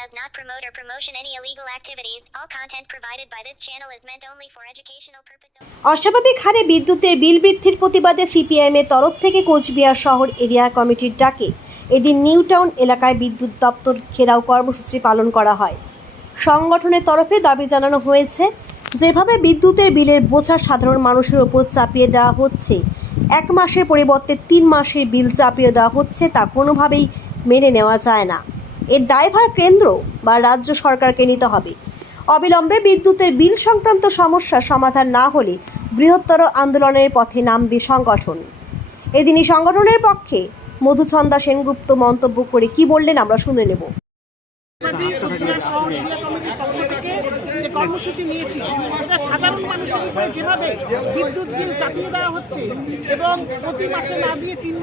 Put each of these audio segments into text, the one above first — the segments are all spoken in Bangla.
does not promote or promotion any illegal activities. All content provided by this channel is meant only for educational purposes. অস্বাভাবিক হারে বিদ্যুতের বিল বৃদ্ধির প্রতিবাদে সিপিআইএমের তরফ থেকে কোচবিহার শহর এরিয়া কমিটির ডাকে এদিন নিউ টাউন এলাকায় বিদ্যুৎ দপ্তর ঘেরাও কর্মসূচি পালন করা হয় সংগঠনের তরফে দাবি জানানো হয়েছে, যেভাবে বিদ্যুতের বিলের বোঝা সাধারণ মানুষের ওপর চাপিয়ে দেওয়া হচ্ছে, এক মাসের পরিবর্তে তিন মাসের বিল চাপিয়ে দেওয়া হচ্ছে তা কোনোভাবেই মেনে নেওয়া যায় না এর দায়ভার কেন্দ্র বা রাজ্য সরকারকে নিতে হবে। অবিলম্বে বিদ্যুতের বিল সংক্রান্ত সমস্যা সমাধান না হলে বৃহত্তর আন্দোলনের পথে নামবে সংগঠন। এদিনই সংগঠনের পক্ষে মধুচন্দা সেনগুপ্ত মন্তব্য করে কি বললেন আমরা শুনে নেব। কর্মসূচি নিয়েছি সাধারণ মানুষের যেভাবে বিদ্যুৎ বিল চাপিয়ে দেওয়া হচ্ছে এবং প্রতি মাসে না দিয়ে তিন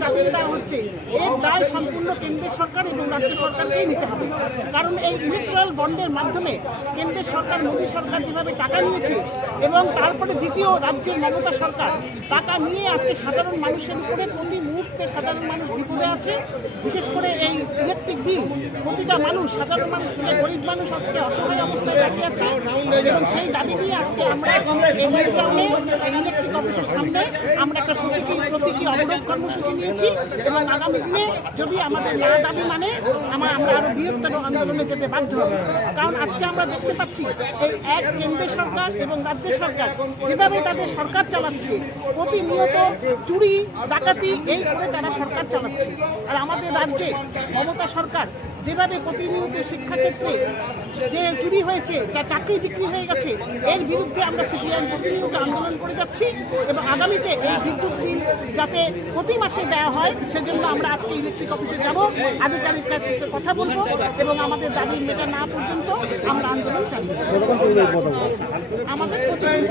চাপিয়ে দেওয়া হচ্ছে সম্পূর্ণ সরকার এবং রাজ্য নিতে হবে। কারণ এই ইলেকট্রাল বন্ডের মাধ্যমে কেন্দ্রের সরকার, মোদী সরকার যেভাবে টাকা নিয়েছে এবং তারপরে দ্বিতীয় রাজ্যের মমতা সরকার, টাকা নিয়ে আজকে সাধারণ মানুষের উপরে প্রতি মুহূর্তে সাধারণ মানুষ বিপদে আছে, বিশেষ করে এই ইলেকট্রিক বিল প্রতিটা মানুষ, সাধারণ মানুষ থেকে গরিব মানুষ আজকে অসহায় অবস্থায় দাঁড়িয়ে আছে এবং সেই দাবি নিয়ে আজকে আমরা ইলেকট্রিক অফিসের সামনে আমরা একটা প্রতীকী প্রতীকী অবরোধ কর্মসূচি নিয়েছি এবং আগামী দিনে যদি আমাদের না দাবি মানে আমরা আমরা আরও বৃহত্তর আন্দোলনে যেতে বাধ্য হব। কারণ আজকে আমরা দেখতে পাচ্ছি এই এক কেন্দ্রের সরকার এবং রাজ্য সরকার যেভাবে তাদের সরকার চালাচ্ছে, প্রতিনিয়ত চুরি, ডাকাতি, এই করে তারা সরকার চালাচ্ছে। আর আমাদের রাজ্যে মমতা সরকার যেভাবে প্রতিনিয়ত শিক্ষাক্ষেত্রে যে চুরি হয়েছে যা চাকরি বিক্রি হয়ে গেছে এর বিরুদ্ধে আমরা সিপিআইএম প্রতিনিয়ত আন্দোলন করে যাচ্ছি এবং আগামীতে এই বিদ্যুৎ বিল যাতে প্রতি মাসে দেওয়া হয় সেজন্য আমরা আজকে ইলেকট্রিক অফিসে যাব আধিকারিকের সাথে কথা বলব এবং আমাদের দাবি মেটা না পর্যন্ত আমরা আন্দোলন চালিয়ে। আমাদের প্রতিদিন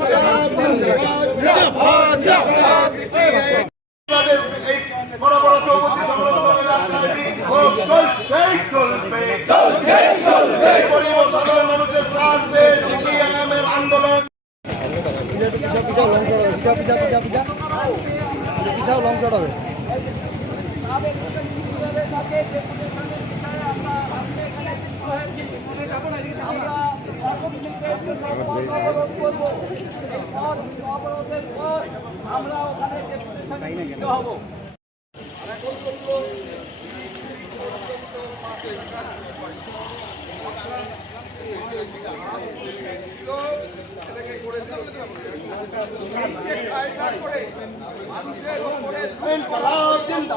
পিছাও লং শট হবে, পিছাও পিছাও পিছাও পিছাও। পিছাও লং শট হবে। আমরা ওখানে হব ইনকলাব জিন্দাবাদ